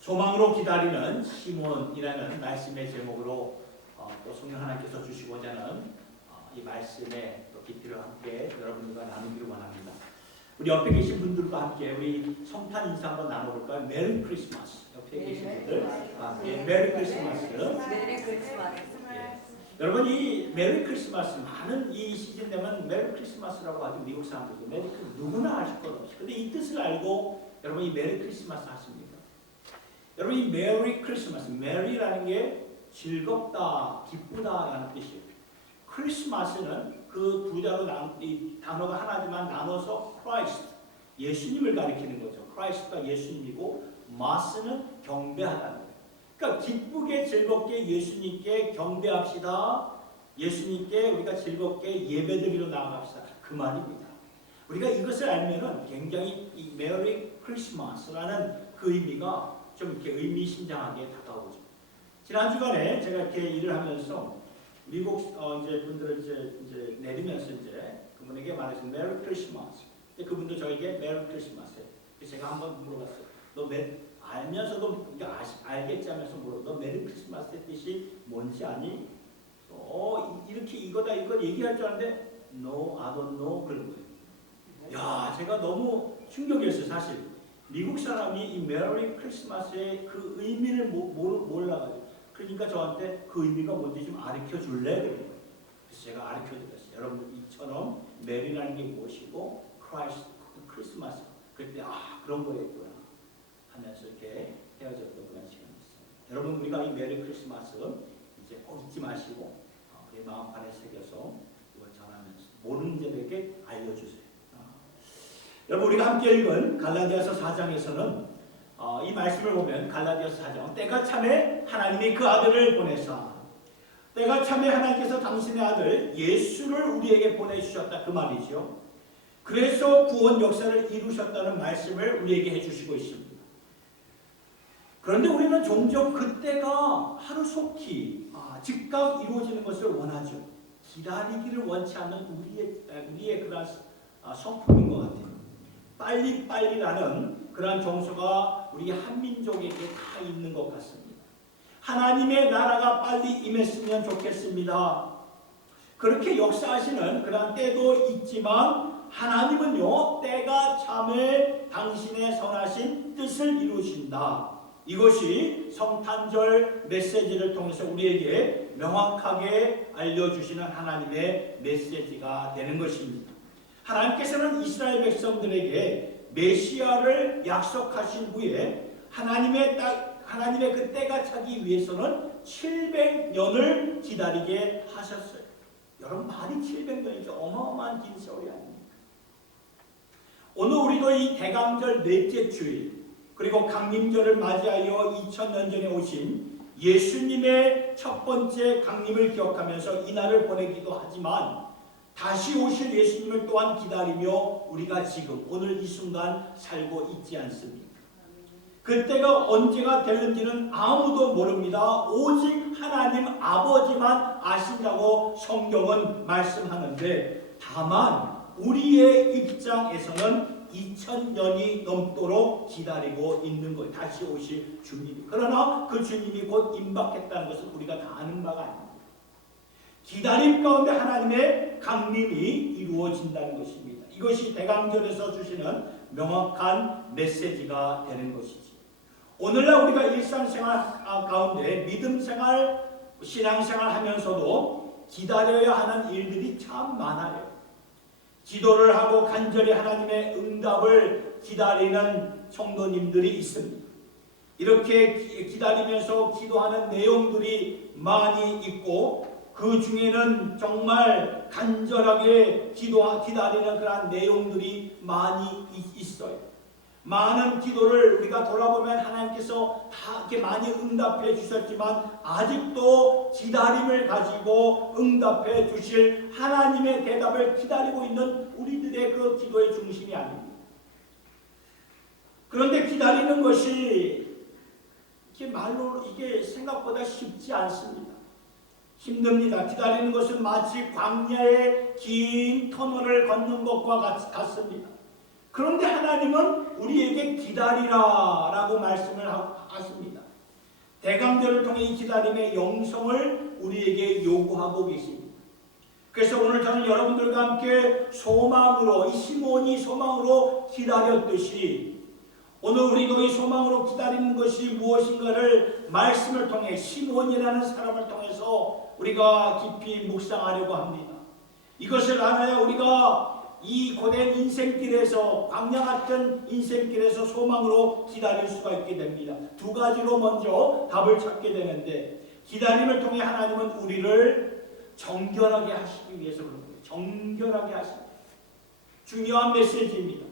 소망으로 기다리는 시몬이라는 말씀의 제목으로 또 성령 하나님께서 주시고자 하는 이 말씀의 또 깊이를 함께 여러분들과 나누기를 원합니다. 우리 옆에 계신 분들과 함께 우리 성탄 인사 한번 나눠볼까요? 메리 크리스마스. 옆에 계신 분들 함께 메리 크리스마스. 메리 크리스마스. 여러분 이 메리 크리스마스 많은 이 시즌 되면 메리 크리스마스라고 하죠. 미국 사람들도 메리 크리스마스 누구나 아실 것 없이. 근데 이 뜻을 알고 여러분 이 메리 크리스마스 하십니까? 여러분 이 메리 크리스마스, 메리라는 게 즐겁다, 기쁘다라는 뜻이에요. 크리스마스는 그 두 단어가 하나지만 나눠서 크라이스트, 예수님을 가리키는 거죠. 크라이스트가 예수님이고 마스는 경배하다는 거예요. 그러니까 기쁘게 즐겁게 예수님께 경배합시다. 예수님께 우리가 즐겁게 예배드리러 나아갑시다. 그 말입니다. 우리가 이것을 알면은 굉장히 이 메리 크리스마스라는 그 의미가 좀 이렇게 의미심장하게 다가오죠. 지난 주간에 제가 이렇게 일을 하면서 미국 이제 분들을 이제 내리면서 이제 그분에게 말했어요. 메리 크리스마스. 그분도 저에게 메리 크리스마스. 제가 한번 물어봤어요. 너 알면서도 알겠지 하면서 물어. 너 메리 크리스마스의 뜻이 뭔지 아니? 이렇게 이거다 이거 얘기할 줄 알았는데 No, I don't know 그런 거예요. 야, 제가 너무 충격이었어요. 사실 미국 사람이 이 메리 크리스마스의 그 의미를 몰라가지고 그러니까 저한테 그 의미가 뭔지 좀 가르쳐 줄래? 그런 거예요. 그래서 제가 가르쳐 드렸어요. 여러분들 이처럼 메리라는 게 무엇이고 크라이스트, 크리스마스 그때 그런 거였구나 하면서 이렇게 헤어졌던 그런 시간이었어요. 여러분 우리가 이 메리 크리스마스 이제 꼭 잊지 마시고 우리 마음판에 새겨서 이걸 전하면서 모르는 자들에게 알려주세요. 여러분 우리가 함께 읽은 갈라디아서 4장에서는 이 말씀을 보면 갈라디아서 4장 때가 참에 하나님이 그 아들을 보내사 때가 참에 하나님께서 당신의 아들 예수를 우리에게 보내주셨다 그 말이죠. 그래서 구원 역사를 이루셨다는 말씀을 우리에게 해주시고 있습니다. 그런데 우리는 종종 그때가 하루속히 즉각 이루어지는 것을 원하죠. 기다리기를 원치 않는 우리의 그런 성품인 것 같아요. 빨리빨리라는 그러한 정서가 우리 한민족에게 다 있는 것 같습니다. 하나님의 나라가 빨리 임했으면 좋겠습니다. 그렇게 역사하시는 그러한 때도 있지만 하나님은요 때가 참에 당신의 선하신 뜻을 이루신다. 이것이 성탄절 메시지를 통해서 우리에게 명확하게 알려주시는 하나님의 메시지가 되는 것입니다. 하나님께서는 이스라엘 백성들에게 메시아를 약속하신 후에 하나님의 그 때가 차기 위해서는 700년을 기다리게 하셨어요. 여러분 말이 700년이죠. 어마어마한 긴 세월이 아닙니까? 오늘 우리도 이 대강절 넷째 주일 그리고 강림절을 맞이하여 2000년 전에 오신 예수님의 첫 번째 강림을 기억하면서 이날을 보내기도 하지만 다시 오실 예수님을 또한 기다리며 우리가 지금 오늘 이 순간 살고 있지 않습니까? 그때가 언제가 되는지는 아무도 모릅니다. 오직 하나님 아버지만 아신다고 성경은 말씀하는데 다만 우리의 입장에서는 2000년이 넘도록 기다리고 있는 거예요. 다시 오실 주님이. 그러나 그 주님이 곧 임박했다는 것은 우리가 다 아는 바가 아닙니다. 기다림 가운데 하나님의 강림이 이루어진다는 것입니다. 이것이 대강절에서 주시는 명확한 메시지가 되는 것이지. 오늘날 우리가 일상생활 가운데 믿음생활, 신앙생활 하면서도 기다려야 하는 일들이 참 많아요. 기도를 하고 간절히 하나님의 응답을 기다리는 성도님들이 있습니다. 이렇게 기다리면서 기도하는 내용들이 많이 있고 그 중에는 정말 간절하게 기다리는 그런 내용들이 많이 있어요. 많은 기도를 우리가 돌아보면 하나님께서 다 이렇게 많이 응답해 주셨지만 아직도 기다림을 가지고 응답해 주실 하나님의 대답을 기다리고 있는 우리들의 그 기도의 중심이 아닙니다. 그런데 기다리는 것이 이렇게 말로 이게 생각보다 쉽지 않습니다. 힘듭니다. 기다리는 것은 마치 광야의 긴 터널을 걷는 것과 같습니다. 그런데 하나님은 우리에게 기다리라라고 말씀을 하십니다. 대강절을 통해 이 기다림의 영성을 우리에게 요구하고 계십니다. 그래서 오늘 저는 여러분들과 함께 소망으로, 이 시몬이 소망으로 기다렸듯이 오늘 우리가 이 소망으로 기다리는 것이 무엇인가를 말씀을 통해 시몬이라는 사람을 통해서 우리가 깊이 묵상하려고 합니다. 이것을 알아야 우리가 이 고된 인생길에서, 광야 같은 인생길에서 소망으로 기다릴 수가 있게 됩니다. 두 가지로 먼저 답을 찾게 되는데, 기다림을 통해 하나님은 우리를 정결하게 하시기 위해서 그런 거예요. 정결하게 하십니다. 중요한 메시지입니다.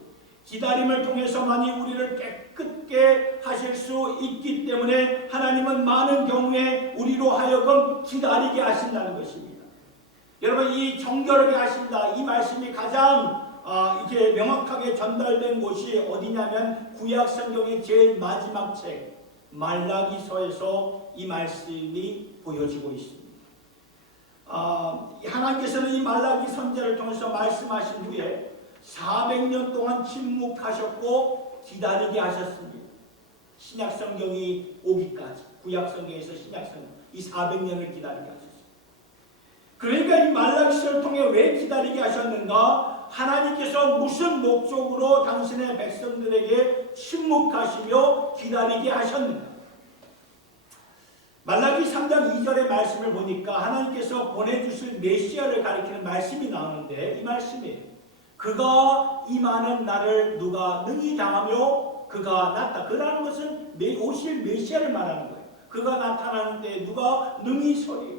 기다림을 통해서만이 우리를 깨끗게 하실 수 있기 때문에 하나님은 많은 경우에 우리로 하여금 기다리게 하신다는 것입니다. 여러분, 이 정결하게 하신다, 이 말씀이 가장 이렇게 명확하게 전달된 곳이 어디냐면 구약 성경의 제일 마지막 책 말라기서에서 이 말씀이 보여지고 있습니다. 하나님께서는 이 말라기 선지자를 통해서 말씀하신 후에 400년 동안 침묵하셨고 기다리게 하셨습니다. 신약 성경이 오기까지, 구약 성경에서 신약 성경, 이 400년을 기다리게 하셨습니다. 그러니까 이 말라기서를 통해 왜 기다리게 하셨는가? 하나님께서 무슨 목적으로 당신의 백성들에게 침묵하시며 기다리게 하셨는가? 말라기 3장 2절의 말씀을 보니까 하나님께서 보내주실 메시아를 가리키는 말씀이 나오는데, 이 말씀이에요. 그가 임하는 날을 누가 능히 당하며 그가 그라는 것은 오실 메시아를 말하는 거예요. 그가 나타나는 때 누가 능히 서리요.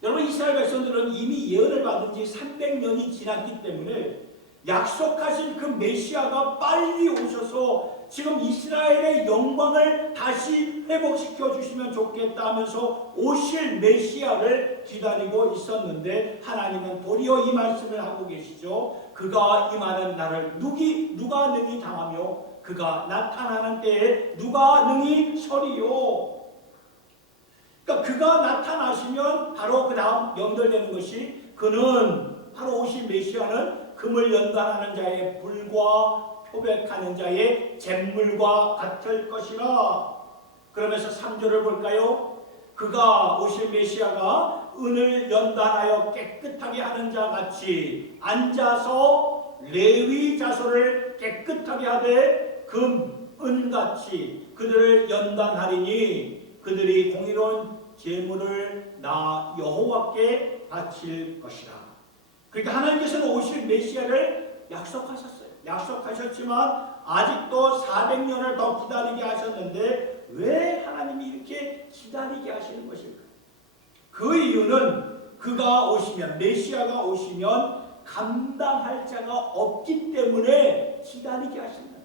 여러분, 이스라엘 백성들은 이미 예언을 받은 지 300년이 지났기 때문에 약속하신 그 메시아가 빨리 오셔서 지금 이스라엘의 영광을 다시 회복시켜 주시면 좋겠다 하면서 오실 메시아를 기다리고 있었는데, 하나님은 도리어 이 말씀을 하고 계시죠. 그가 임하는 날을 누가 능히 당하며 그가 나타나는 때에 누가 능히 서리요. 그러니까 그가 나타나시면 바로 그 다음 연결되는 것이, 그는 바로 오신 메시아는 금을 연단하는 자의 불과 표백하는 자의 잿물과 같을 것이라. 그러면서 3절을 볼까요? 그가 오실 메시아가 은을 연단하여 깨끗하게 하는 자 같이 앉아서 레위 자손을 깨끗하게 하되 금, 은같이 그들을 연단하리니 그들이 공의로운 제물을 나 여호와께 바칠 것이라. 그러니까 하나님께서는 오실 메시아를 약속하셨어요. 약속하셨지만 아직도 400년을 더 기다리게 하셨는데 왜 하나님이 이렇게 기다리게 하시는 것일까? 그 이유는 그가 오시면, 메시아가 오시면 감당할 자가 없기 때문에 기다리게 하신다.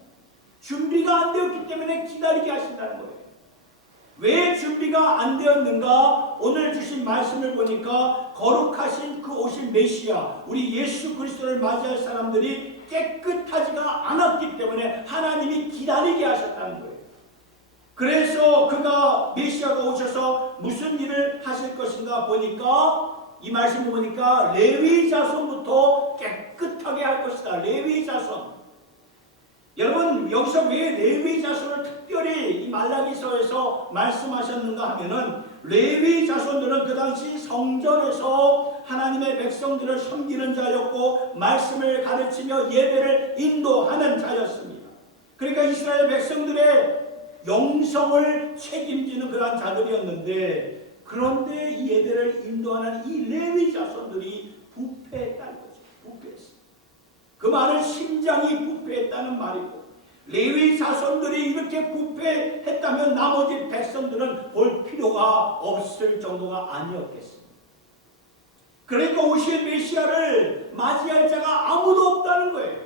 준비가 안 되었기 때문에 기다리게 하신다는 거예요. 왜 준비가 안 되었는가? 오늘 주신 말씀을 보니까 거룩하신 그 오신 메시아, 우리 예수 그리스도를 맞이할 사람들이 깨끗하지가 않았기 때문에 하나님이 기다리게 하셨다는 거예요. 그래서 그가 메시아가 오셔서 무슨 일을 하실 것인가 보니까, 이 말씀을 보니까 레위 자손부터 깨끗하게 할 것이다. 레위 자손. 여러분, 여기서 왜 레위 자손을 특별히 이 말라기서에서 말씀하셨는가 하면은, 레위 자손들은 그 당시 성전에서 하나님의 백성들을 섬기는 자였고 말씀을 가르치며 예배를 인도하는 자였습니다. 그러니까 이스라엘 백성들의 영성을 책임지는 그러한 자들이었는데, 그런데 이 예배를 인도하는 이 레위 자손들이 부패했다는 거죠. 부패했습니다. 그 말은 심장이 부패했다는 말이고, 레위 자손들이 이렇게 부패했다면 나머지 백성들은 볼 필요가 없을 정도가 아니었겠습니다. 그러니까 오실 메시아를 맞이할 자가 아무도 없다는 거예요.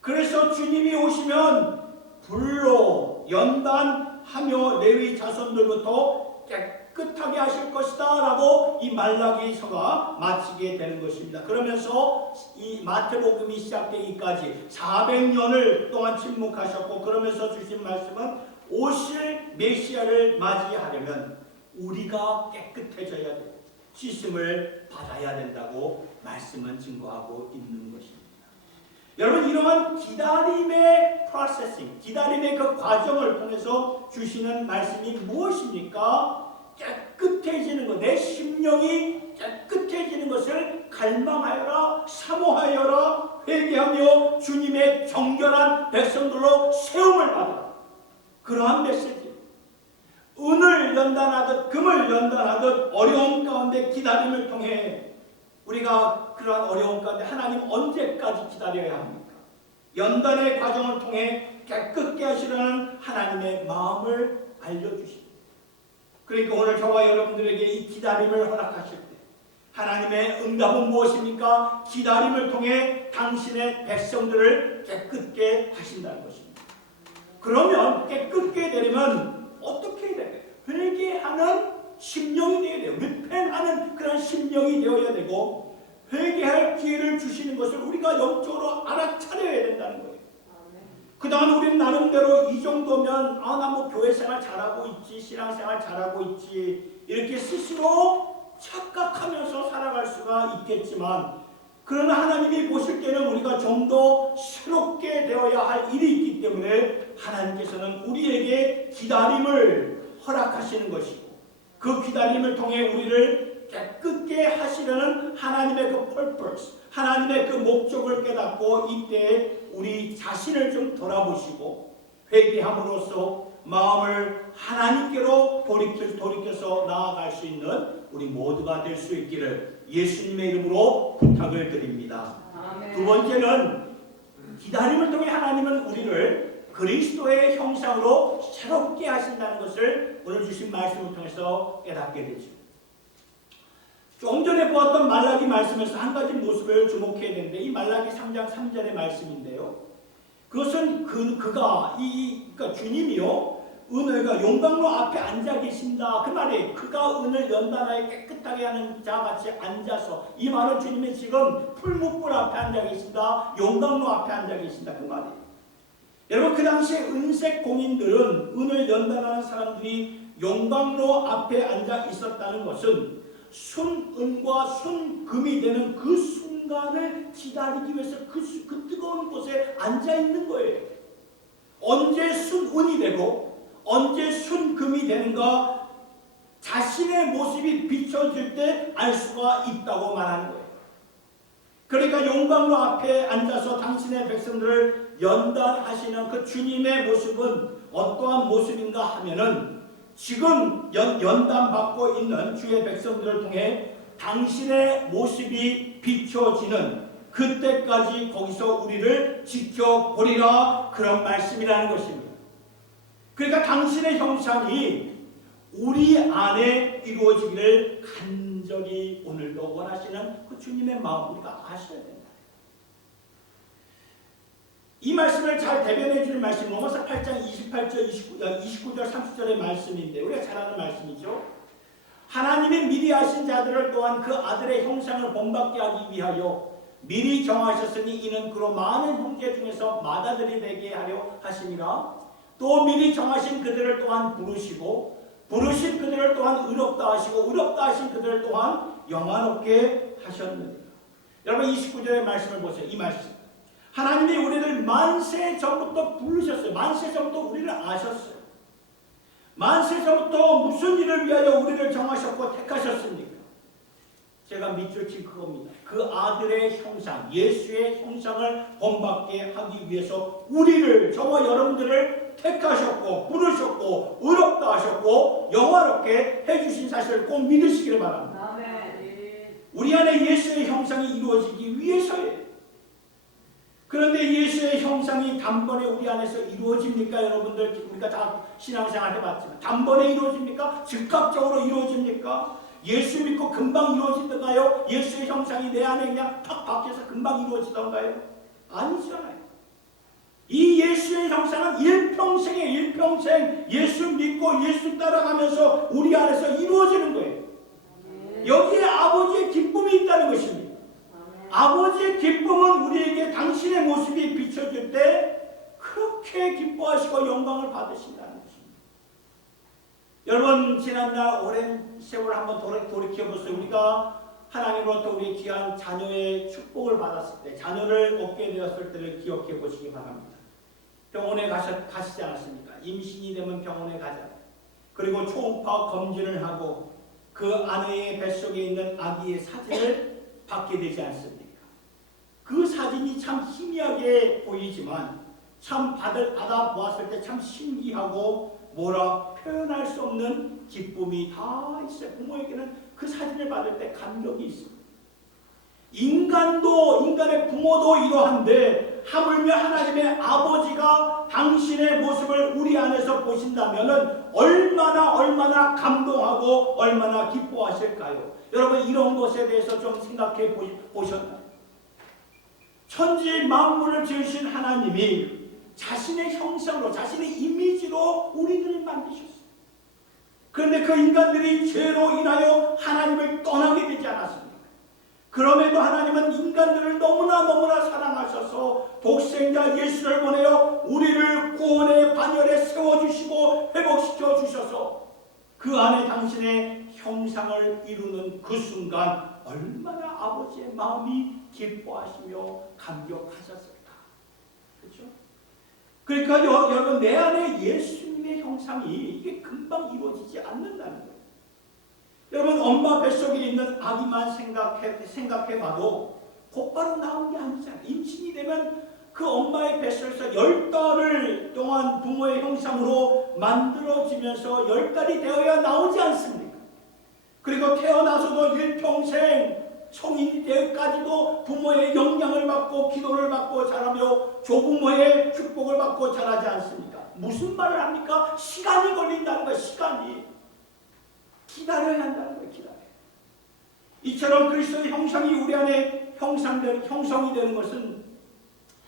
그래서 주님이 오시면 불로 연단하며 레위 자손들부터 깨끗하게 하실 것이다 라고 이 말라기서가 마치게 되는 것입니다. 그러면서 이 마태복음이 시작되기까지 400년을 동안 침묵하셨고, 그러면서 주신 말씀은 오실 메시아를 맞이하려면 우리가 깨끗해져야 돼요. 씻음을 받아야 된다고 말씀은 증거하고 있는 것입니다. 여러분, 이러한 기다림의 프로세싱, 기다림의 그 과정을 통해서 주시는 말씀이 무엇입니까? 깨끗해지는 것, 내 심령이 깨끗해지는 것을 갈망하여라, 사모하여라, 회개하며 주님의 정결한 백성들로 세움을 받아라. 그러한 메시지. 은을 연단하듯 금을 연단하듯 어려움 가운데 기다림을 통해 우리가 그러한 어려움 가운데 하나님 언제까지 기다려야 합니까? 연단의 과정을 통해 깨끗게 하시라는 하나님의 마음을 알려주십니다. 그러니까 오늘 저와 여러분들에게 이 기다림을 허락하실 때 하나님의 응답은 무엇입니까? 기다림을 통해 당신의 백성들을 깨끗게 하신다는 것입니다. 그러면 깨끗게 되려면 어떻게 해야 돼요? 회개하는 심령이 되어야 돼요. repent하는 그런 심령이 되어야 되고, 회개할 기회를 주시는 것을 우리가 영적으로 알아차려야 된다는 거예요. 그동안 우리는 나름대로 이 정도면 나 뭐 교회 생활 잘하고 있지, 신앙생활 잘하고 있지, 이렇게 스스로 착각하면서 살아갈 수가 있겠지만, 그러나 하나님이 보실 때는 우리가 좀 더 새롭게 되어야 할 일이 있기 때문에 하나님께서는 우리에게 기다림을 허락하시는 것이고, 그 기다림을 통해 우리를 깨끗게 하시려는 하나님의 그 purpose, 하나님의 그 목적을 깨닫고 이때 우리 자신을 좀 돌아보시고 회개함으로써 마음을 하나님께로 돌이켜서 나아갈 수 있는 우리 모두가 될 수 있기를 예수님의 이름으로 부탁을 드립니다. 아멘. 두 번째는 기다림을 통해 하나님은 우리를 그리스도의 형상으로 새롭게 하신다는 것을 오늘 주신 말씀을 통해서 깨닫게 되죠. 조금 전에 보았던 말라기 말씀에서 한 가지 모습을 주목해야 되는데, 이 말라기 3장 3절의 말씀인데요. 그것은 그러니까 주님이요, 은혜가 용광로 앞에 앉아 계신다. 그 말이 그가 은을 연단하여 깨끗하게 하는 자같이 앉아서, 이 말은 주님이 지금 풀무불 앞에 앉아 계신다, 용광로 앞에 앉아 계신다, 그 말이에요. 여러분, 그 당시에 은색 공인들은, 은을 연단하는 사람들이 용광로 앞에 앉아 있었다는 것은 순은과 순금이 되는 그 순간을 기다리기 위해서 그 뜨거운 곳에 앉아 있는 거예요. 언제 순은이 되고 언제 순금이 되는가, 자신의 모습이 비춰질 때 알 수가 있다고 말하는 거예요. 그러니까 용광로 앞에 앉아서 당신의 백성들을 연단하시는 그 주님의 모습은 어떠한 모습인가 하면은, 지금 연단받고 있는 주의 백성들을 통해 당신의 모습이 비춰지는 그때까지 거기서 우리를 지켜보리라, 그런 말씀이라는 것입니다. 그러니까 당신의 형상이 우리 안에 이루어지기를 간절히 오늘도 원하시는 그 주님의 마음 우리가 아셔야 된다. 이 말씀을 잘 대변해 주는 말씀, 로마서 8장 28절, 29절, 30절의 말씀인데 우리가 잘 아는 말씀이죠. 하나님이 미리 아신 자들을 또한 그 아들의 형상을 본받게 하기 위하여 미리 정하셨으니 이는 그로 많은 형제 중에서 맏아들이 되게 하려 하심이라. 또 미리 정하신 그들을 또한 부르시고 부르신 그들을 또한 의롭다 하시고 의롭다 하신 그들을 또한 영화롭게 하셨느니라. 여러분, 29절의 말씀을 보세요. 이 말씀, 하나님이 우리를 만세 전부터 부르셨어요. 만세 전부터 우리를 아셨어요. 만세 전부터 무슨 일을 위하여 우리를 정하셨고 택하셨습니까? 제가 밑줄 친 그겁니다. 그 아들의 형상, 예수의 형상을 본받게 하기 위해서 우리를, 저와 여러분들을 택하셨고 부르셨고 의롭다 하셨고 영화롭게 해주신 사실을 꼭 믿으시기를 바랍니다. 아멘. 우리 안에 예수의 형상이 이루어지기 위해서예요. 그런데 예수의 형상이 단번에 우리 안에서 이루어집니까? 여러분들, 우리가 다 신앙생활 해봤지만 단번에 이루어집니까? 즉각적으로 이루어집니까? 예수 믿고 금방 이루어지던가요? 예수의 형상이 내 안에 그냥 탁 박혀서 금방 이루어지던가요? 아니잖아요. 이 예수의 형상은 일평생 예수 믿고 예수 따라가면서 우리 안에서 이루어지는 거예요. 여기에 아버지의 기쁨이 있다는 것입니다. 아버지의 기쁨은 우리에게 당신의 모습이 비춰질 때 그렇게 기뻐하시고 영광을 받으신다는 것입니다. 여러분, 지난날 오랜 세월 한번 돌이켜보세요. 우리가 하나님으로부터 우리 귀한 자녀의 축복을 받았을 때, 자녀를 얻게 되었을 때를 기억해 보시기 바랍니다. 병원에 가시지 않았습니까? 임신이 되면 병원에 가자. 그리고 초음파 검진을 하고 그 아내의 뱃속에 있는 아기의 사진을 받게 되지 않습니까? 그 사진이 참 희미하게 보이지만 참 받아 보았을 때 참 신기하고 뭐라 표현할 수 없는 기쁨이 다 있어요. 부모에게는 그 사진을 받을 때 감격이 있습니다. 인간의 부모도 이러한데 하물며 하나님의 아버지가 당신의 모습을 우리 안에서 보신다면 얼마나 감동하고 얼마나 기뻐하실까요? 여러분 이런 것에 대해서 좀 생각해 보셨나요? 천지 만물을 지으신 하나님이 자신의 형상으로 자신의 이미지로 우리들을 만드셨어요. 그런데 그 인간들이 죄로 인하여 하나님을 떠나게 되지 않았습니까? 그럼에도 하나님은 인간들을 너무나 사랑하셔서 독생자 예수를 보내어 우리를 구원의 반열에 세워주시고 회복시켜 주셔서 그 안에 당신의 형상을 이루는 그 순간 얼마나 아버지의 마음이 기뻐하시며 감격하셨을까. 그렇죠? 그러니까 여러분 내 안에 예수님의 형상이 이게 금방 이루어지지 않는다는 거예요. 여러분 엄마 뱃속에 있는 아기만 생각해봐도 곧바로 나온 게 아니잖아요. 임신이 되면 그 엄마의 뱃속에서 10달을 동안 부모의 형상으로 만들어지면서 10달이 되어야 나오지 않습니까? 그리고 태어나서도 일평생 성인이 되기까지도 부모의 영향을 받고 기도를 받고 자라며 조부모의 축복을 받고 자라지 않습니까? 무슨 말을 합니까? 시간이 걸린다는 거예요. 시간이. 기다려야 한다는 거예요. 기다려. 이처럼 그리스도의 형상이 우리 안에 형성이 되는 것은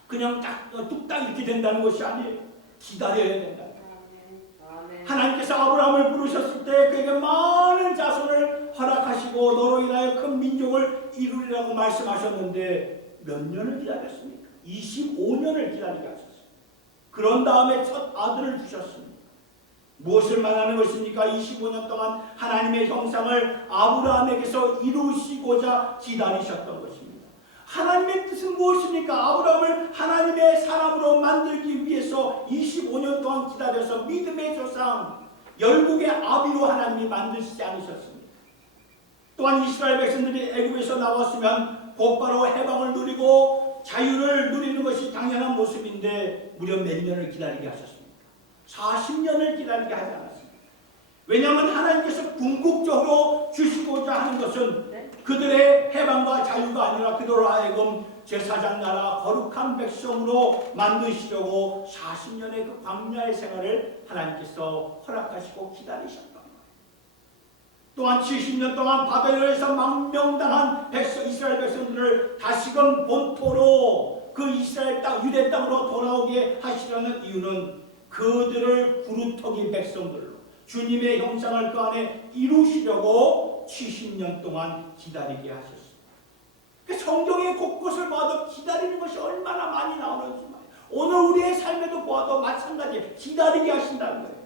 그냥 뚝딱 이렇게 된다는 것이 아니에요. 기다려야 된다는 거예요. 하나님께서 아브라함을 부르셨을 때 그에게 많은 자손을 허락하시고 너로 인하여 큰 민족을 이루리라고 말씀하셨는데 몇 년을 기다렸습니까? 25년을 기다리게 하셨어요. 그런 다음에 첫 아들을 주셨습니다. 무엇을 말하는 것입니까? 25년 동안 하나님의 형상을 아브라함에게서 이루시고자 기다리셨던 것입니다. 하나님의 뜻은 무엇입니까? 아브라함을 하나님의 사람으로 만들기 위해서 25년 동안 기다려서 믿음의 조상, 열국의 아비로 하나님이 만드시지 않으셨습니까? 또한 이스라엘 백성들이 애굽에서 나왔으면 곧바로 해방을 누리고 자유를 누리는 것이 당연한 모습인데 무려 몇 년을 기다리게 하셨습니다. 40년을 기다리게 하지 않았습니다. 왜냐하면 하나님께서 궁극적으로 주시고자 하는 것은 그들의 해방과 자유가 아니라 그들로 하여금 제사장 나라 거룩한 백성으로 만드시려고 40년의 그 광야의 생활을 하나님께서 허락하시고 기다리셨던 거예요. 또한 70년 동안 바벨론에서 망명당한 이스라엘 백성들을 다시금 본토로 그 이스라엘 땅 유대 땅으로 돌아오게 하시려는 이유는 그들을 구루터기 백성들로 주님의 형상을 그 안에 이루시려고 70년 동안 기다리게 하셨습니다. 성경의 곳곳을 봐도 기다리는 것이 얼마나 많이 나오는지 말이에요. 오늘 우리의 삶에도 보아도 마찬가지예요. 기다리게 하신다는 거예요.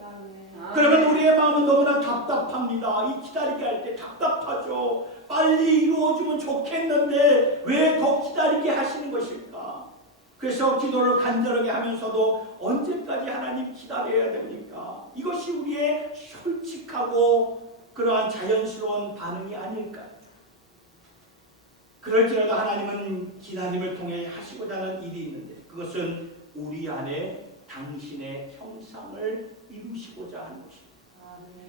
그러면 우리의 마음은 너무나 답답합니다. 이 기다리게 할 때 답답하죠. 빨리 이루어지면 좋겠는데 왜 더 기다리게 하시는 것일까? 그래서 기도를 간절하게 하면서도 언제까지 하나님 기다려야 됩니까? 이것이 우리의 솔직하고 그러한 자연스러운 반응이 아닐까요? 그럴지라도 하나님은 기다림을 통해 하시고자 하는 일이 있는데 그것은 우리 안에 당신의 형상을 이루시고자 하는 것입니다.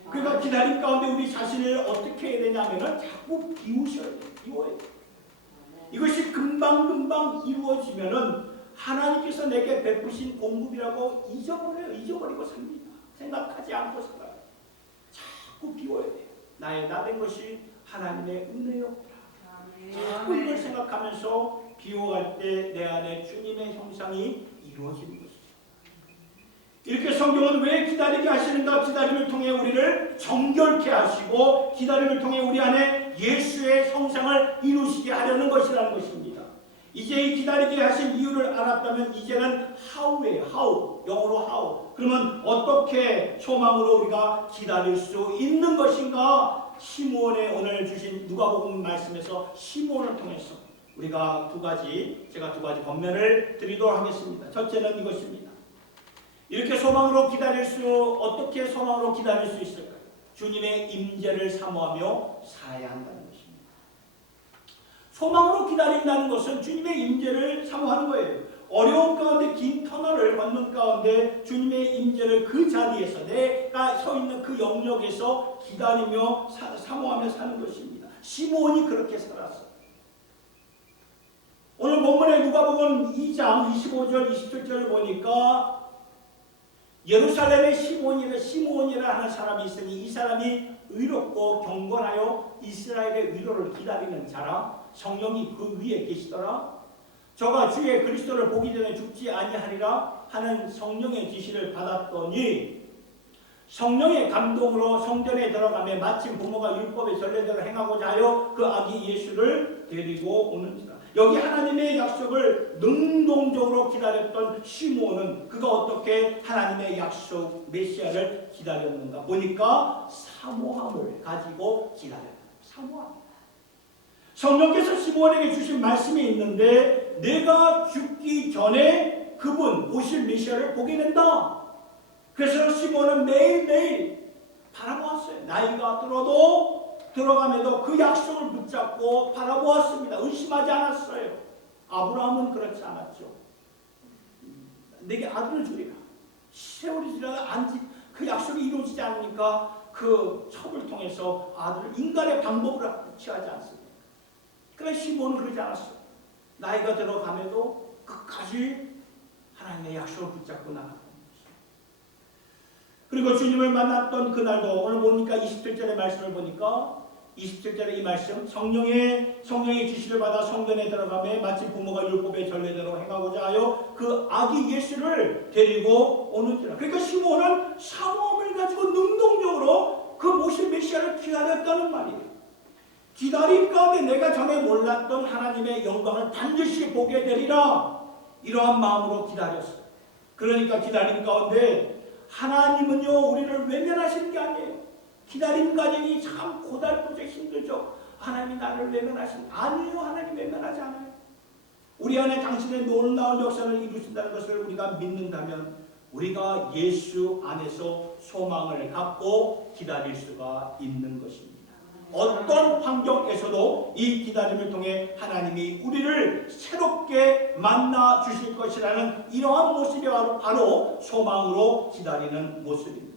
그러니까 기다림 가운데 우리 자신을 어떻게 해야 되냐면 자꾸 비우셔야 돼요. 비워야 돼요. 이것이 금방 이루어지면은 하나님께서 내게 베푸신 공급이라고 잊어버리고 삽니다. 생각하지 않고 살아요. 자꾸 비워야 돼요. 나의 나된 것이 하나님의 은혜였다. 자꾸 이걸 생각하면서 비워갈 때 내 안에 주님의 형상이 이루어지는 것이죠. 이렇게 성경은 왜 기다리게 하시는가? 기다림을 통해 우리를 정결케 하시고 기다림을 통해 우리 안에 예수의 형상을 이루시게 하려는 것이라는 것입니다. 이제 이 기다리게 하신 이유를 알았다면 이제는 how예요. how. 영어로 how. 그러면 어떻게 소망으로 우리가 기다릴 수 있는 것인가? 시므온의 오늘 주신 누가복음 말씀에서 시므온을 통해서 우리가 제가 두 가지 권면을 드리도록 하겠습니다. 첫째는 이것입니다. 이렇게 어떻게 소망으로 기다릴 수 있을까요? 주님의 임재를 사모하며 살아야 한다는 것입니다. 소망으로 기다린다는 것은 주님의 임재를 사모하는 거예요. 어려운 가운데 긴 터널을 걷는 가운데 주님의 임재를 그 자리에서 내가 서 있는 그 영역에서 기다리며 사모하며 사는 것입니다. 시므온이 그렇게 살았어요. 오늘 본문에 누가복음 2장 25절 27절을 보니까 예루살렘에 시므온이라 하는 사람이 있으니 이 사람이 의롭고 경건하여 이스라엘의 위로를 기다리는 자라. 성령이 그 위에 계시더라. 저가 주의 그리스도를 보기 전에 죽지 아니하리라 하는 성령의 지시를 받았더니 성령의 감동으로 성전에 들어가며 마침 부모가 율법의 전례대로 행하고자 하여 그 아기 예수를 데리고 오는지라. 여기 하나님의 약속을 능동적으로 기다렸던 시므온은 그가 어떻게 하나님의 약속 메시아를 기다렸는가 보니까 사모함을 가지고 기다렸다. 사모함. 성령께서 시므온에게 주신 말씀이 있는데 내가 죽기 전에 그분 오실 메시아를 보게 된다. 그래서 시므온은 매일매일 바라보았어요. 나이가 들어감에도 그 약속을 붙잡고 바라보았습니다. 의심하지 않았어요. 아브라함은 그렇지 않았죠. 내게 아들을 주리라. 세월이 지나도 그 약속이 이루어지지 않으니까 그 첩을 통해서 아들을 인간의 방법으로 취하지 않습니다. 그러나 시므온은 그러지 않았어요. 나이가 들어감에도 끝까지 하나님의 약속을 붙잡고 나갔던 것이죠. 그리고 주님을 만났던 그날도 오늘 보니까 27절의 말씀을 보니까 27절의 이 말씀 성령의 지시를 받아 성전에 들어가며 마침 부모가 율법의 전례대로 행하고자 하여 그 아기 예수를 데리고 오는지라. 그러니까 시므온은 사모함을 가지고 능동적으로 그 모실 메시아를 기다렸다는 말이에요. 기다림 가운데 내가 전에 몰랐던 하나님의 영광을 반드시 보게 되리라. 이러한 마음으로 기다렸어요. 그러니까 기다림 가운데 하나님은요 우리를 외면하시는 게 아니에요. 기다림 과정이 참 고달프죠. 힘들죠. 하나님이 나를 외면하시는 아니에요. 하나님 외면하지 않아요. 우리 안에 당신의 놀라운 역사를 이루신다는 것을 우리가 믿는다면 우리가 예수 안에서 소망을 갖고 기다릴 수가 있는 것입니다. 어떤 환경에서도 이 기다림을 통해 하나님이 우리를 새롭게 만나 주실 것이라는 이러한 모습이 바로 소망으로 기다리는 모습입니다.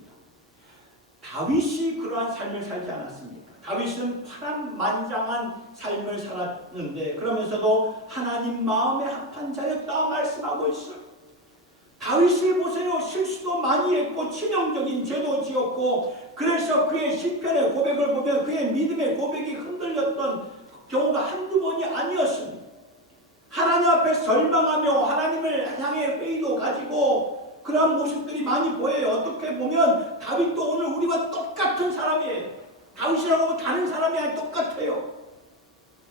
다윗이 그러한 삶을 살지 않았습니까? 다윗은 파란만장한 삶을 살았는데 그러면서도 하나님 마음에 합한 자였다 말씀하고 있어요. 다윗이 보세요. 실수도 많이 했고 치명적인 죄도 지었고 그래서 그의 시편의 고백을 보면 그의 믿음의 고백이 흔들렸던 경우가 한두 번이 아니었습니다. 하나님 앞에 절망하며 하나님을 향해 회의도 가지고 그러한 모습들이 많이 보여요. 어떻게 보면 다윗도 오늘 우리와 똑같은 사람이에요. 다윗이라고 하면 다른 사람이 아니라 똑같아요.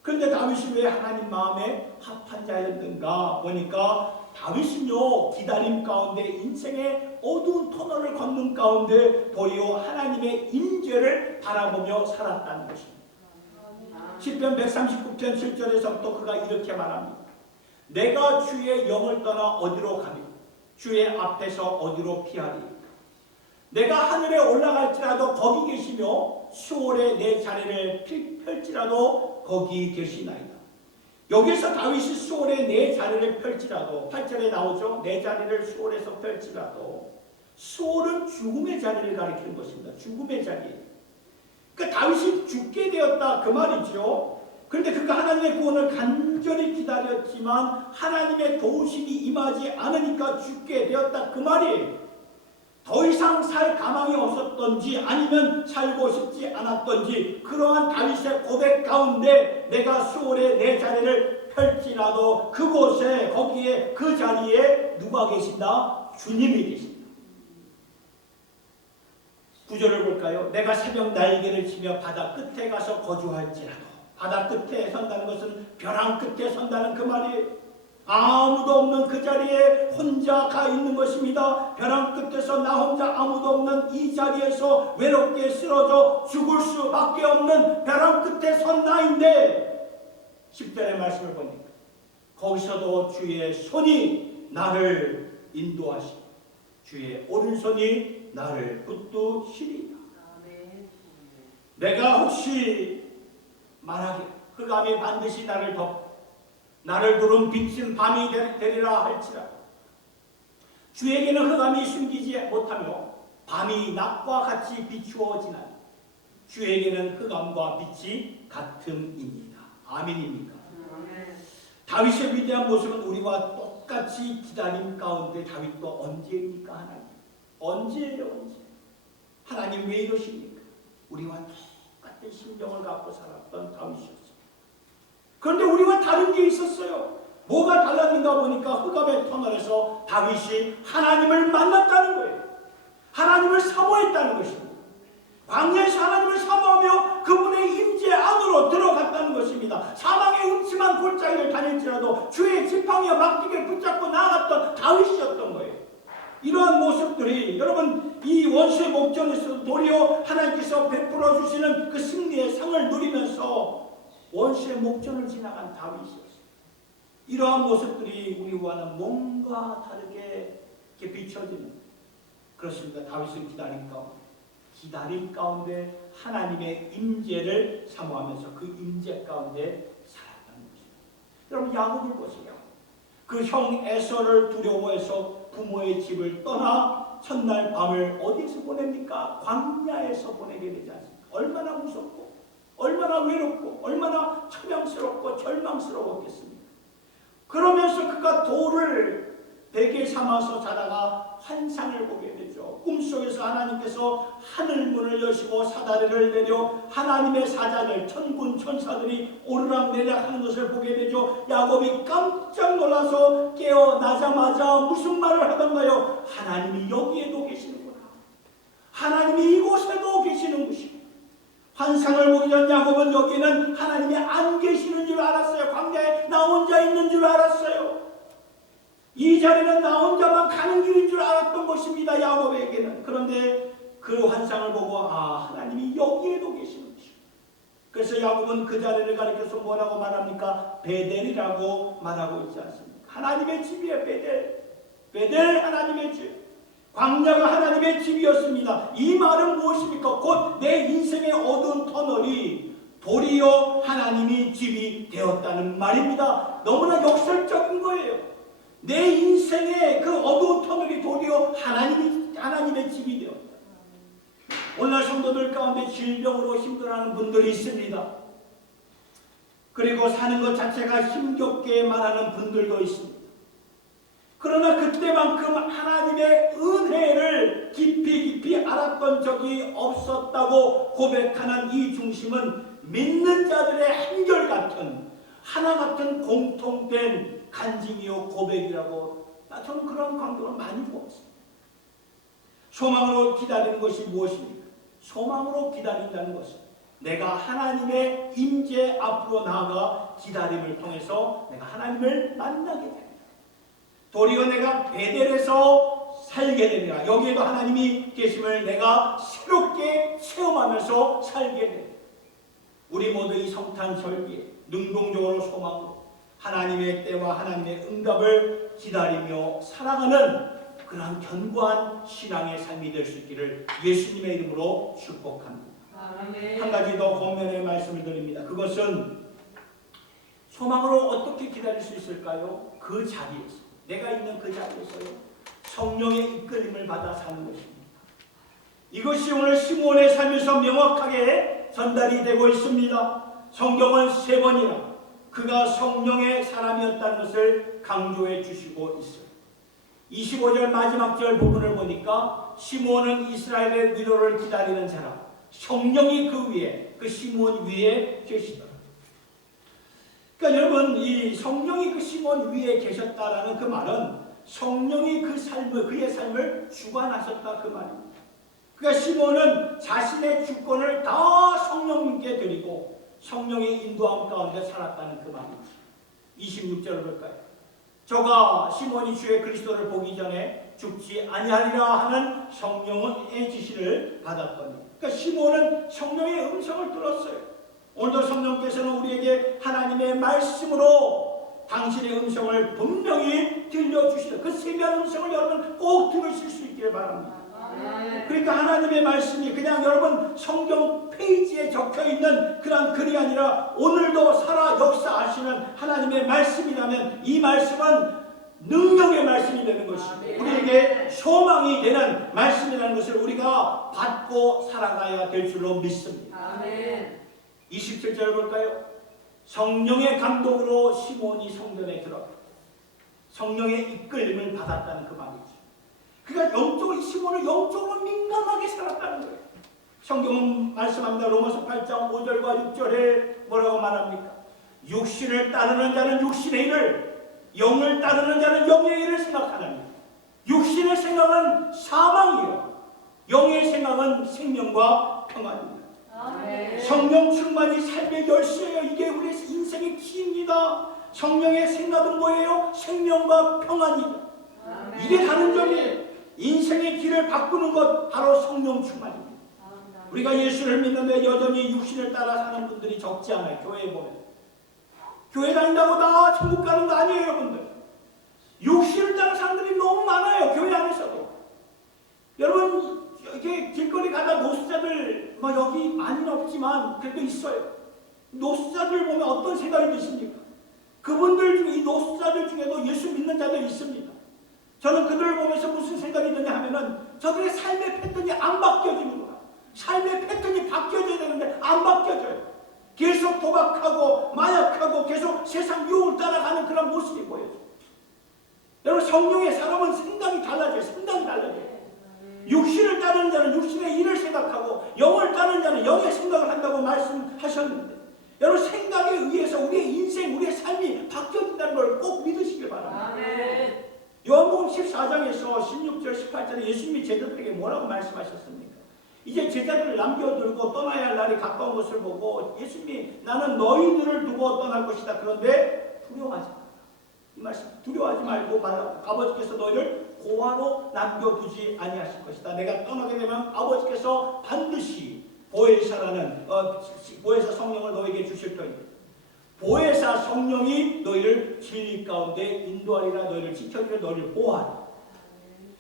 그런데 다윗이 왜 하나님 마음에 합한 자였는가 보니까 다윗은요 기다림 가운데 인생의 어두운 터널을 걷는 가운데 도리어 하나님의 임재를 바라보며 살았다는 것입니다. 시편 139편 7절에서부터 그가 이렇게 말합니다. 내가 주의 영을 떠나 어디로 가리? 주의 앞에서 어디로 피하리? 내가 하늘에 올라갈지라도 거기 계시며 수월에 내 자리를 펼지라도 거기 계시나이다. 여기서 다윗이 수월에 내 자리를 펼지라도 8절에 나오죠. 내 자리를 수월에서 펼지라도 수월은 죽음의 자리를 가리키는 것입니다. 죽음의 자리. 그러니까 다윗이 죽게 되었다 그 말이죠. 그런데 그가 하나님의 구원을 간절히 기다렸지만 하나님의 도우심이 임하지 않으니까 죽게 되었다 그 말이에요. 더 이상 살 가망이 없었던지 아니면 살고 싶지 않았던지 그러한 다윗의 고백 가운데 내가 수월에 내 자리를 펼지라도 그곳에 거기에 그 자리에 누가 계신다? 주님이 계신다. 구절을 볼까요? 내가 새벽 날개를 치며 바다 끝에 가서 거주할지라도 바다 끝에 선다는 것은 벼랑 끝에 선다는 그 말이에요. 아무도 없는 그 자리에 혼자 가 있는 것입니다. 벼랑 끝에서 나 혼자 아무도 없는 이 자리에서 외롭게 쓰러져 죽을 수밖에 없는 벼랑 끝에 선 나인데 10절의 말씀을 보니까 거기서도 주의 손이 나를 인도하시고 주의 오른손이 나를 붙드시리라. 내가 혹시 말하길 흑암이 반드시 나를 덮고 나를 두른 빛은 밤이 되리라 할지라도 주에게는 흑암이 숨기지 못하며 밤이 낮과 같이 비추어지나니 주에게는 흑암과 빛이 같음이니이다. 아멘입니까? 다윗의 위대한 모습은 우리와 똑같이 기다림 가운데 다윗도 언제입니까? 하나님 언제예요? 언제? 하나님 왜 이러십니까? 우리와 똑같은 심정을 갖고 살았던 다윗이었습니다. 그런데 우리와 다른 게 있었어요. 뭐가 달랐는가 보니까 흑암의 터널에서 다윗이 하나님을 만났다는 거예요. 하나님을 사모했다는 것입니다. 광야에서 하나님을 사모하며 그분의 임재 안으로 들어갔다는 것입니다. 사망의 음침한 골짜기를 다닐지라도 주의 지팡이와 막대기를 붙잡고 나아갔던 다윗이었던 거예요. 이러한 모습들이 여러분 이 원수의 목전에서 도리어 하나님께서 베풀어 주시는 그 승리의 상을 누리면서 원수의 목전을 지나간 다윗이었어요. 이러한 모습들이 우리와는 뭔가 다르게 이렇게 비춰지는 그렇습니다. 다윗은 기다림 가운데 하나님의 임재를 사모하면서 그 임재 가운데 살았다는 것입니다. 여러분 야곱을 보세요. 그 형 에서를 두려워해서 부모의 집을 떠나 첫날 밤을 어디에서 보냅니까? 광야에서 보내게 되지 않습니까? 얼마나 무섭고 얼마나 외롭고 얼마나 처량스럽고 절망스러웠겠습니까? 그러면서 그가 돌을 베개 삼아서 자다가 환상을 보게 되죠. 꿈속에서 하나님께서 하늘문을 여시고 사다리를 내려 하나님의 사자들 천군 천사들이 오르락내리락 하는 것을 보게 되죠. 야곱이 깜짝 놀라서 깨어나자마자 무슨 말을 하던가요? 하나님이 여기에도 계시는구나. 하나님이 이곳에도 계시는 것이고 환상을 보기 전 야곱은 여기는 하나님이 안 계시는 줄 알았어요. 광야에 나 혼자 있는 줄 알았어요. 이 자리는 나 혼자만 가는 길인 줄 알았던 것입니다. 야곱에게는. 그런데 그 환상을 보고 하나님이 여기에도 계시는 것이고 그래서 야곱은 그 자리를 가리켜서 뭐라고 말합니까? 베델이라고 말하고 있지 않습니까? 하나님의 집이에요. 베델 하나님의 집. 광야가 하나님의 집이었습니다. 이 말은 무엇입니까? 곧 내 인생의 어두운 터널이 도리어 하나님이 집이 되었다는 말입니다. 너무나 역설적인 거예요. 내 인생의 그 어두운 터널이 도리어 하나님의 집이 되었다. 오늘날 성도들 가운데 질병으로 힘들어하는 분들이 있습니다. 그리고 사는 것 자체가 힘겹게 말하는 분들도 있습니다. 그러나 그때만큼 하나님의 은혜를 깊이 알았던 적이 없었다고 고백하는 이 중심은 믿는 자들의 한결같은 하나같은 공통된 간증이요 고백이라고 저는 그런 감동을 많이 보았습니다. 소망으로 기다리는 것이 무엇입니까? 소망으로 기다린다는 것은 내가 하나님의 임재 앞으로 나아가 기다림을 통해서 내가 하나님을 만나게 됩니다. 도리어 내가 베델에서 살게 됩니다. 여기에도 하나님이 계심을 내가 새롭게 체험하면서 살게 됩니다. 우리 모두 이 성탄절기에 능동적으로 소망으로 하나님의 때와 하나님의 응답을 기다리며 살아가는 그러한 견고한 신앙의 삶이 될 수 있기를 예수님의 이름으로 축복합니다. 아멘. 한 가지 더 권면의 말씀을 드립니다. 그것은 소망으로 어떻게 기다릴 수 있을까요? 그 자리에서 내가 있는 그 자리에서요 성령의 이끌림을 받아 사는 것입니다. 이것이 오늘 시므온의 삶에서 명확하게 전달이 되고 있습니다. 성경은 3번이나 그가 성령의 사람이었다는 것을 강조해 주시고 있어요. 25절 마지막 절 부분을 보니까 시므온은 이스라엘의 위로를 기다리는 사람, 성령이 그 위에, 그 시므온 위에 계시더라. 그러니까 여러분 이 성령이 그 시므온 위에 계셨다라는 그 말은 성령이 그의 삶을 주관하셨다 그 말입니다. 그러니까 시므온은 자신의 주권을 다 성령님께 드리고 성령의 인도함 가운데 살았다는 그 말이죠. 26절을 볼까요? 저가 시몬이 주의 그리스도를 보기 전에 죽지 아니하리라 하는 성령의 지시를 받았더니, 그러니까 시몬은 성령의 음성을 들었어요. 오늘도 성령께서는 우리에게 하나님의 말씀으로 당신의 음성을 분명히 들려주시다. 그 세미한 음성을 여러분 꼭 들으실 수 있기를 바랍니다. 그러니까 하나님의 말씀이 그냥 여러분 성경 페이지에 적혀있는 그런 글이 아니라 오늘도 살아 역사하시는 하나님의 말씀이라면 이 말씀은 능력의 말씀이 되는 것이고 우리에게 소망이 되는 말씀이라는 것을 우리가 받고 살아가야 될 줄로 믿습니다. 27절 볼까요? 성령의 감동으로 시몬이 성전에 들어가 성령의 이끌림을 받았다는 그 말이죠. 그러니까 영적으로 시몬은 영적으로 민감하게 살았다는 거예요. 성경은 말씀합니다. 로마서 8장 5절과 6절에 뭐라고 말합니까? 육신을 따르는 자는 육신의 일을, 영을 따르는 자는 영의 일을 생각하나니 육신의 생각은 사망이요 영의 생각은 생명과 평안입니다. 성령 충만이 삶의 열쇠예요. 이게 우리 인생의 키입니다. 성령의 생각은 뭐예요? 생명과 평안이다. 이게 다른 점이에요. 인생의 길을 바꾸는 것 바로 성령 충만입니다. 우리가 예수를 믿는데 여전히 육신을 따라 사는 분들이 적지 않아요. 교회에 보면 교회 다닌다고 다 천국 가는 거 아니에요. 여러분들 육신을 따라 사는 사람들이 너무 많아요. 교회 안에서도. 여러분 이게 길거리 가다 노숙자들 뭐 여기 많이는 없지만 그래도 있어요. 노숙자들 보면 어떤 생각이 드십니까? 그분들 중에 이 노숙자들 중에도 예수 믿는 자들이 있습니다. 저는 그들을 보면서 무슨 생각이 드냐 하면은 저들의 삶의 패턴이 안 바뀌어지는 거야. 삶의 패턴이 바뀌어져야 되는데 안 바뀌어져요. 계속 도박하고 마약하고 계속 세상 유혹을 따라가는 그런 모습이 보여요. 여러분 성령의 사람은 생각이 달라져요. 생각이 달라져요. 육신을 따르는 자는 육신의 일을 생각하고 영을 따르는 자는 영의 생각을 한다고 말씀하셨는데 여러분 생각에 의해서 우리의 인생, 우리의 삶이 바뀌어진다는 걸 꼭 믿으시길 바랍니다. 요한복음 14장에서 16절, 18절에 예수님이 제자들에게 뭐라고 말씀하셨습니까? 이제 제자들을 남겨두고 떠나야 할 날이 가까운 것을 보고 예수님이 나는 너희들을 두고 떠날 것이다. 그런데 두려워하지 마라. 이 말씀 두려워하지 말고 말하라. 아버지께서 너희를 고아로 남겨두지 아니하실 것이다. 내가 떠나게 되면 아버지께서 반드시 보혜사라는 보혜사 성령을 너에게 주실 터이다. 보혜사 성령이 너희를 진리 가운데 인도하리라. 너희를 지켜주며 너희를 보호하리라.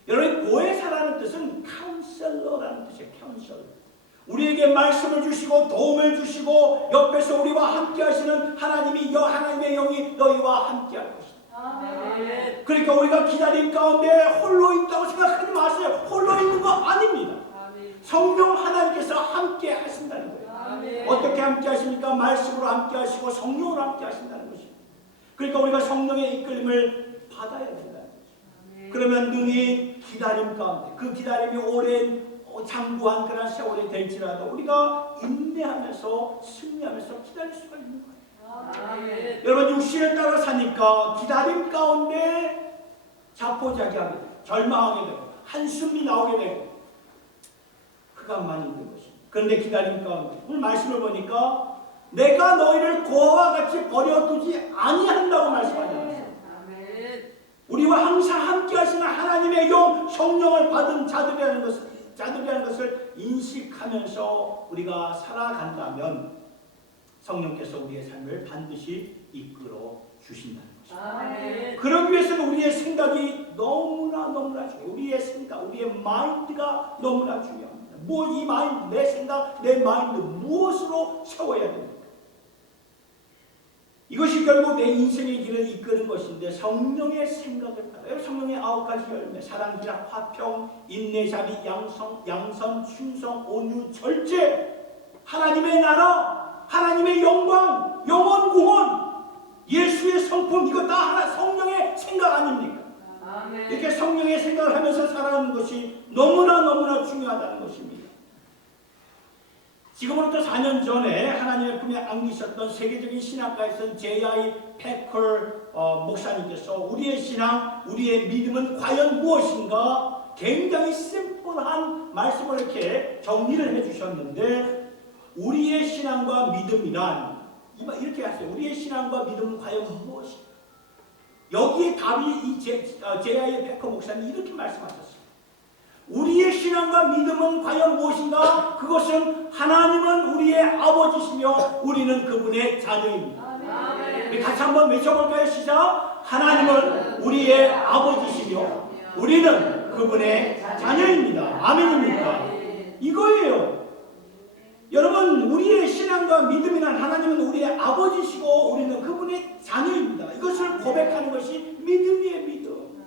여러분 보혜사라는 뜻은 카운셀러라는 뜻이에요. 카운셀러. 우리에게 말씀을 주시고 도움을 주시고 옆에서 우리와 함께 하시는 하나님의 영이 너희와 함께 할 것이다. 그러니까 우리가 기다림 가운데 홀로 있다고 생각하지 마세요. 홀로 있는 거 아닙니다. 성령 하나님께서 함께 하신다는 거예요. 어떻게 함께 하십니까? 말씀으로 함께 하시고 성령으로 함께 하신다는 것입니다. 그러니까 우리가 성령의 이끌림을 받아야 된다는 거죠. 그러면 능히 기다림 가운데 그 기다림이 오랜 장구한 그런 세월이 될지라도 우리가 인내하면서 승리하면서 기다릴 수가 있는 거예요. 여러분 육신을 따라 사니까 기다림 가운데 자포자기하게 되고 절망하게 되고 한숨이 나오게 되고 그것만 있는 것입니다. 그런데 기다림 가운데 오늘 말씀을 보니까 내가 너희를 고아와 같이 버려두지 아니한다고 말씀하지 않았어요. 우리와 항상 함께 하시는 하나님의 영 성령을 받은 자들이라는 것을 인식하면서 우리가 살아간다면 성령께서 우리의 삶을 반드시 이끌어 주신다는 것입니다. 그러기 위해서는 우리의 생각이 너무나 중요해요. 우리의 생각, 우리의 마인드가 너무나 중요합니다. 이 마인드, 내 생각, 내 마인드 무엇으로 채워야 됩니까? 이것이 결국 내 인생의 길을 이끄는 것인데 성령의 생각을 받아요. 성령의 9가지 열매, 사랑, 희락, 화평, 인내, 자비, 양선, 충성, 온유, 절제, 하나님의 나라, 하나님의 영광, 영원 구원, 예수의 성품, 이거 다 하나 성령의 생각 아닙니까? 이렇게 성령의 생각을 하면서 살아가는 것이 너무나 중요하다는 것입니다. 지금으로부터 4년 전에 하나님의 품에 안기셨던 세계적인 신학가에선 J.I. 패컬 목사님께서 우리의 신앙, 우리의 믿음은 과연 무엇인가 굉장히 심플한 말씀을 이렇게 정리를 해주셨는데 우리의 신앙과 믿음이란 이렇게 하세요. 우리의 신앙과 믿음은 과연 무엇인가? 여기에 답이 이 제야의 페커 목사님이 이렇게 말씀하셨어요. 우리의 신앙과 믿음은 과연 무엇인가? 그것은 하나님은 우리의 아버지시며 우리는 그분의 자녀입니다. 우리 같이 한번 외쳐볼까요? 시작! 하나님은 우리의 아버지시며 우리는 그분의 자녀입니다. 아멘입니까? 이거예요. 여러분, 우리의 신앙과 믿음이란 하나님은 우리의 아버지시고 우리는 그분의 자녀입니다. 이것을 고백하는 것이 믿음이에요. 믿음.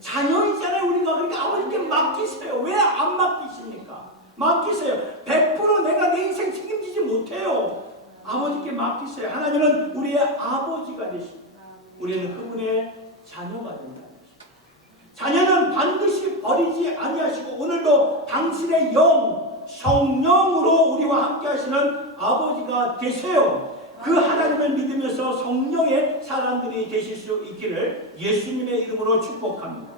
자녀이잖아요, 우리가. 그러니까 아버지께 맡기세요. 왜 안 맡기십니까? 맡기세요. 100% 내가 내 인생 책임지지 못해요. 아버지께 맡기세요. 하나님은 우리의 아버지가 되십니다. 우리는 그분의 자녀가 된다는 것입니다. 자녀는 반드시 버리지 아니하시고 오늘도 당신의 영, 성령으로 우리와 함께 하시는 아버지가 되세요. 그 하나님을 믿으면서 성령의 사람들이 되실 수 있기를 예수님의 이름으로 축복합니다.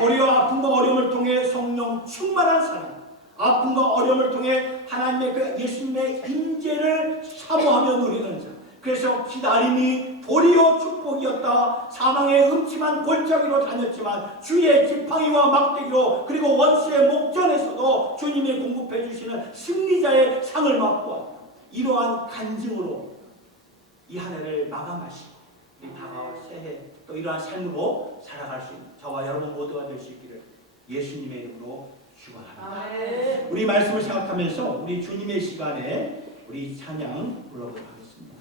고리와 아픔과 어려움을 통해 성령 충만한 사람, 아픔과 어려움을 통해 하나님의 그 예수님의 임재를 사모하며 누리는 자. 그래서 기다림이 도리어 축복이었다. 사망의 음침한 골짜기로 다녔지만 주의 지팡이와 막대기로 그리고 원수의 목전에서도 주님이 공급해 주시는 승리자의 상을 맛보았다. 이러한 간증으로 이 한 해를 마감하시고 우리 다가올 새해 또 이러한 삶으로 살아갈 수 있는 저와 여러분 모두가 될 수 있기를 예수님의 이름으로 축원합니다. 우리 말씀을 생각하면서 우리 주님의 시간에 우리 찬양 불러보도록 하겠습니다.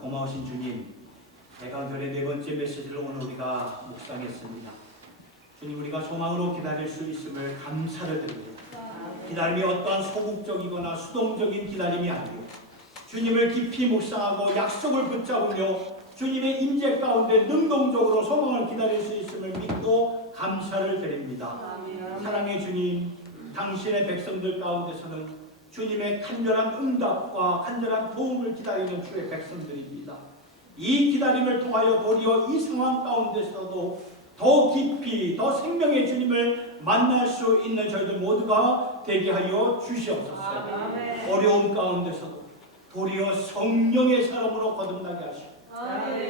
고마우신 주님, 대강절의 네 번째 메시지를 오늘 우리가 묵상했습니다. 주님, 우리가 소망으로 기다릴 수 있음을 감사를 드립니다. 기다림이 어떠한 소극적이거나 수동적인 기다림이 아니고 주님을 깊이 묵상하고 약속을 붙잡으며 주님의 임재 가운데 능동적으로 소망을 기다릴 수 있음을 믿고 감사를 드립니다. 사랑의 주님, 당신의 백성들 가운데서는 주님의 간절한 응답과 간절한 도움을 기다리는 주의 백성들입니다. 이 기다림을 통하여 도리어 이 상황 가운데서도 더 깊이 더 생명의 주님을 만날 수 있는 저희들 모두가 되게 하여 주시옵소서. 어려움 가운데서도 도리어 성령의 사람으로 거듭나게 하시고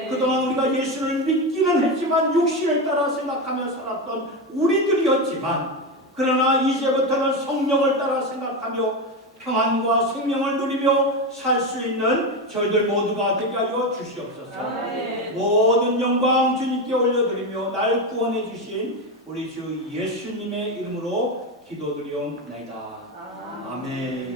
그동안 우리가 예수를 믿기는 했지만 육신을 따라 생각하며 살았던 우리들이었지만 그러나 이제부터는 성령을 따라 생각하며 평안과 생명을 누리며 살 수 있는 저희들 모두가 되게 하여 주시옵소서. 모든 영광 주님께 올려드리며 날 구원해 주신 우리 주 예수님의 이름으로 기도드리옵나이다. 아멘.